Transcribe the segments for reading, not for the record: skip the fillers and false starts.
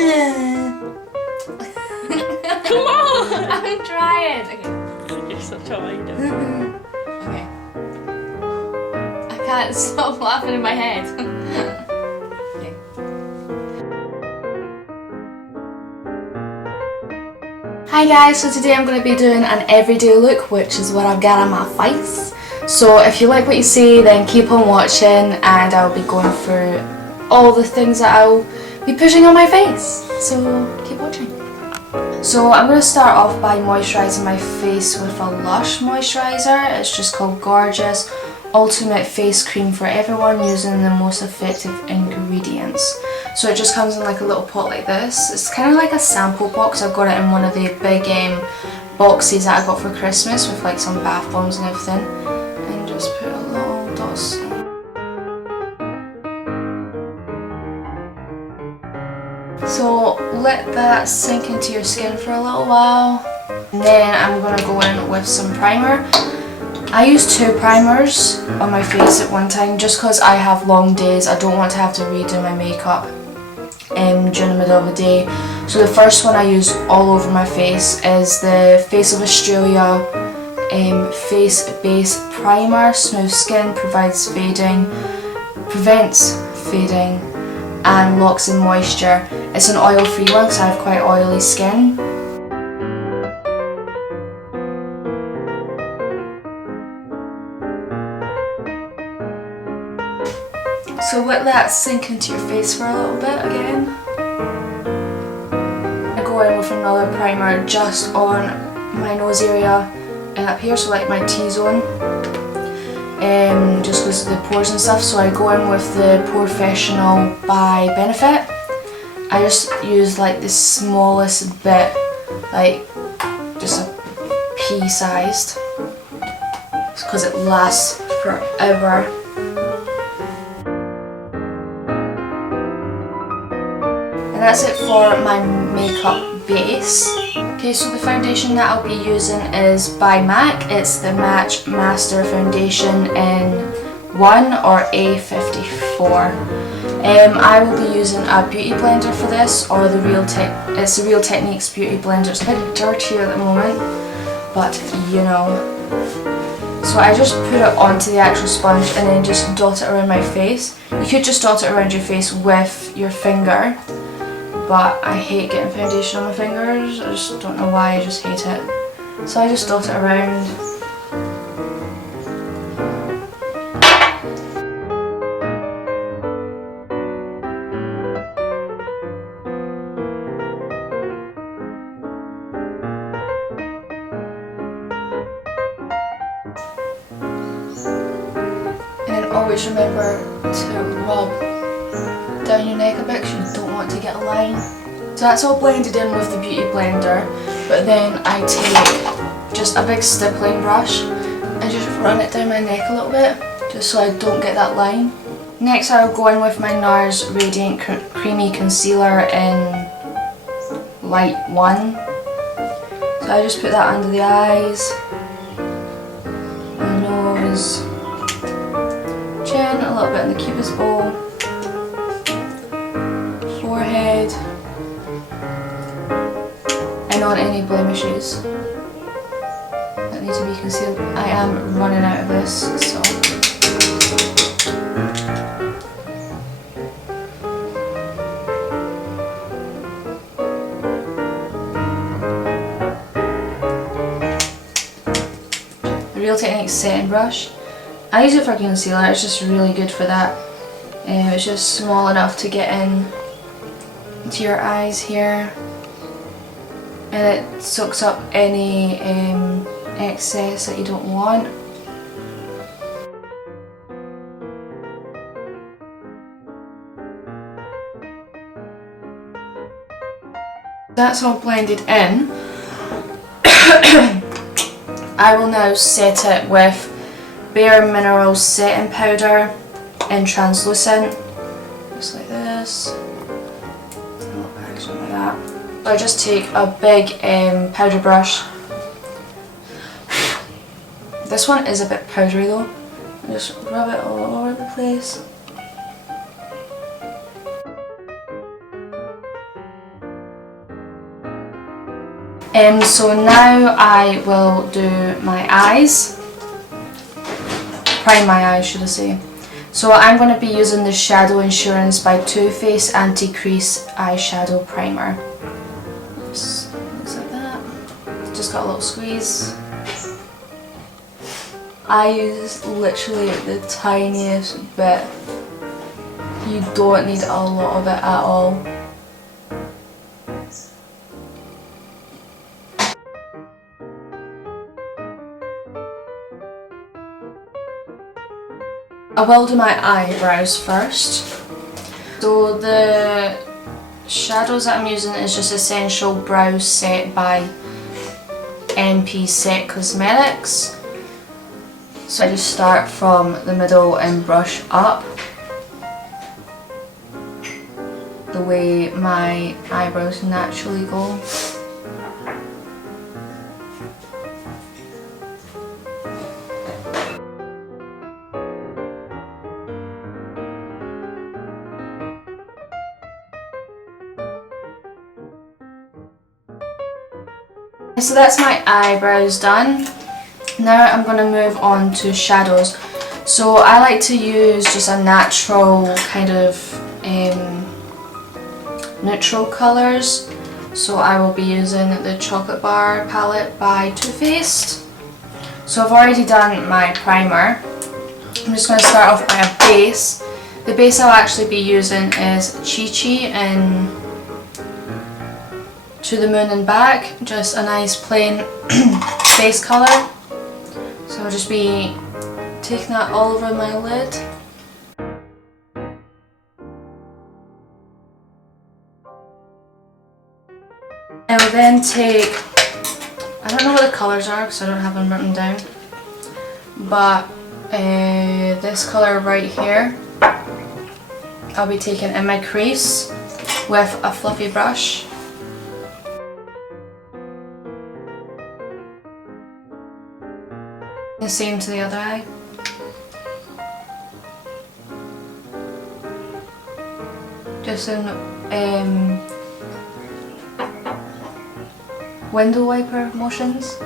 Come on! I'm trying. Okay. You're such a winder. Okay. I can't stop laughing in my head. Okay. Hi guys, so today I'm going to be doing an everyday look, which is what I've got on my face. So if you like what you see, then keep on watching and I'll be going through all the things that I'll be putting on my face. So keep watching. So I'm going to start off by moisturising my face with a Lush moisturiser. It's just called Gorgeous Ultimate Face Cream for everyone, using the most effective ingredients. So it just comes in like a little pot like this. It's kind of like a sample box. I've got it in one of the big boxes that I got for Christmas with like some bath bombs and everything. And just put a little dots. So let that sink into your skin for a little while. And then I'm going to go in with some primer. I use 2 primers on my face at one time just because I have long days. I don't want to have to redo my makeup during the middle of the day. So the first one I use all over my face is the Face of Australia Face Base Primer. Smooth skin, prevents fading, and locks in moisture. It's an oil-free one because I have quite oily skin. So let that sink into your face for a little bit again. I go in with another primer just on my nose area and up here, so like my T-zone. Just because of the pores and stuff, so I go in with the POREFFESSIONAL by Benefit. I just use like the smallest bit, like just a pea-sized, because it lasts forever. And that's it for my makeup base. Okay, so the foundation that I'll be using is by M.A.C. It's the Match Master Foundation in 1 or A54. I will be using a beauty blender for this, or it's the Real Techniques beauty blender. It's a bit dirty at the moment, but you know. So I just put it onto the actual sponge and then just dot it around my face. You could just dot it around your face with your finger, but I hate getting foundation on my fingers. I just don't know why, I just hate it. So I just dot it around. And then always remember to rub down your neck a bit because you don't want to get a line. So that's all blended in with the beauty blender, but then I take just a big stippling brush and just run it down my neck a little bit just so I don't get that line. Next I'll go in with my Nars Radiant Creamy Concealer in Light 1. So I just put that under the eyes, my nose, chin, a little bit in the cupid's bow, forehead, and on any blemishes that need to be concealed. I am running out of this, so the Real Techniques setting brush. I use it for concealer. It's just really good for that. It's just small enough to get in to your eyes here, and it soaks up any excess that you don't want. That's all blended in. I will now set it with BareMinerals setting powder in translucent, just like this. Like that. I just take a big powder brush. This one is a bit powdery though. I just rub it all over the place. So now I will do my eyes. Prime my eyes, should I say. So I'm going to be using the Shadow Insurance by Too Faced Anti-Crease Eyeshadow Primer. Oops, looks like that. Just got a little squeeze. I use literally the tiniest bit. You don't need a lot of it at all. I will do my eyebrows first. So the shadows that I'm using is just Essential Brow Set by M.A.C Cosmetics. So I just start from the middle and brush up the way my eyebrows naturally go. So that's my eyebrows done. Now I'm going to move on to shadows. So I like to use just a natural kind of neutral colours. So I will be using the Chocolate Bar palette by Too Faced. So I've already done my primer. I'm just going to start off by a base. The base I'll actually be using is ChiChi in To the Moon and Back, just a nice plain base colour. So I'll just be taking that all over my lid. I will then take, I don't know what the colours are because I don't have them written down, but this colour right here, I'll be taking in my crease with a fluffy brush. The same to the other eye. Just in window wiper motions.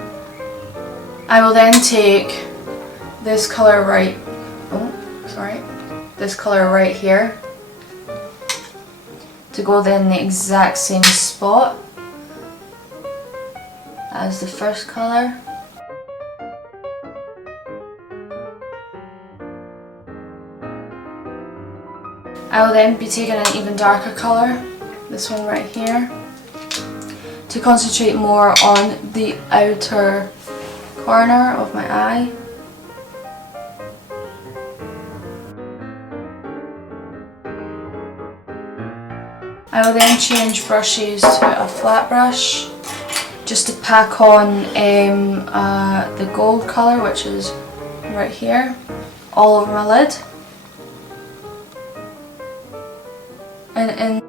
I will then take this colour this colour right here to go then in the exact same spot as the first colour. I will then be taking an even darker colour, this one right here, to concentrate more on the outer corner of my eye. I will then change brushes to a flat brush, just to pack on the gold colour, which is right here, all over my lid. And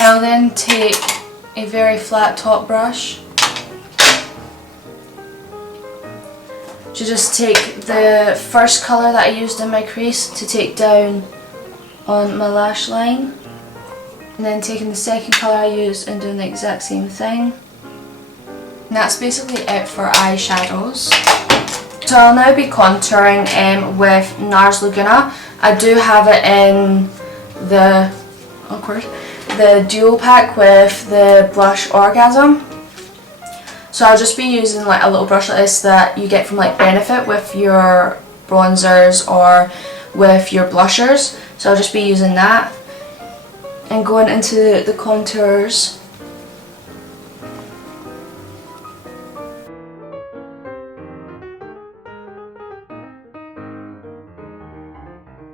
I'll then take a very flat top brush to just take the first colour that I used in my crease to take down on my lash line, and then taking the second colour I used and doing the exact same thing. And that's basically it for eyeshadows. So I'll now be contouring with Nars Laguna. I do have it in the duo pack with the blush Orgasm. So I'll just be using like a little brush like this that you get from like Benefit with your bronzers or with your blushers. So I'll just be using that and going into the contours.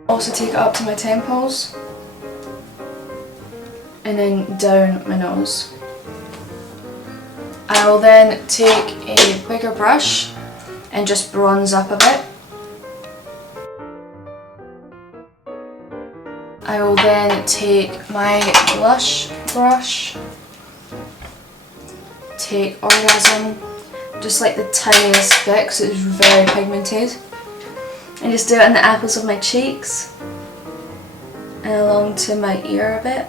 Also take it up to my temples and then down my nose. I will then take a bigger brush and just bronze up a bit. I will then take my blush brush, take Orgasm, just like the tiniest bit because it's very pigmented, and just do it on the apples of my cheeks and along to my ear a bit.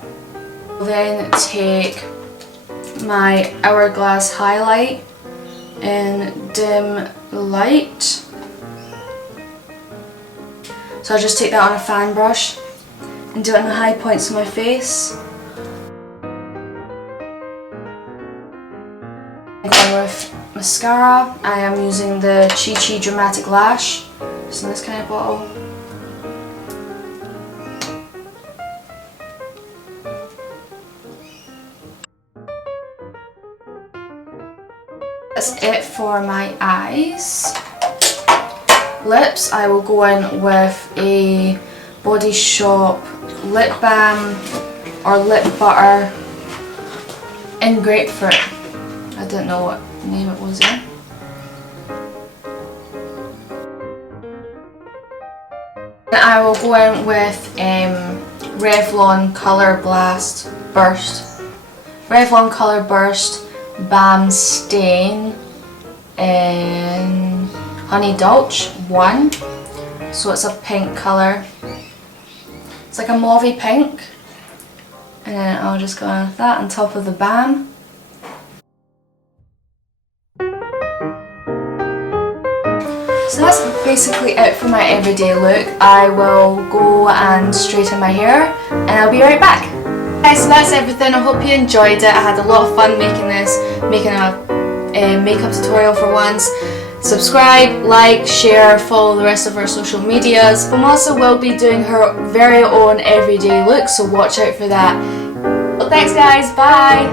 Then take my Hourglass highlight in dim light. So I'll just take that on a fan brush and do it on the high points of my face. Going with mascara, I am using the ChiChi Dramatic Lash, just in this kind of bottle. That's it for my eyes. Lips, I will go in with a Bodyshop lip balm or lip butter in Grapefruit. I didn't know what name it was in. And I will go in with Revlon COLOURBURST Balm Stain in Honey Dolce 1. So it's a pink colour. It's like a mauvey pink. And then I'll just go in with that on top of the balm. So that's basically it for my everyday look. I will go and straighten my hair and I'll be right back. Okay, so that's everything. I hope you enjoyed it. I had a lot of fun making this, making a makeup tutorial for once. Subscribe, like, share, follow the rest of our social medias. Melissa will be doing her very own everyday look, so watch out for that. Well, thanks guys, bye!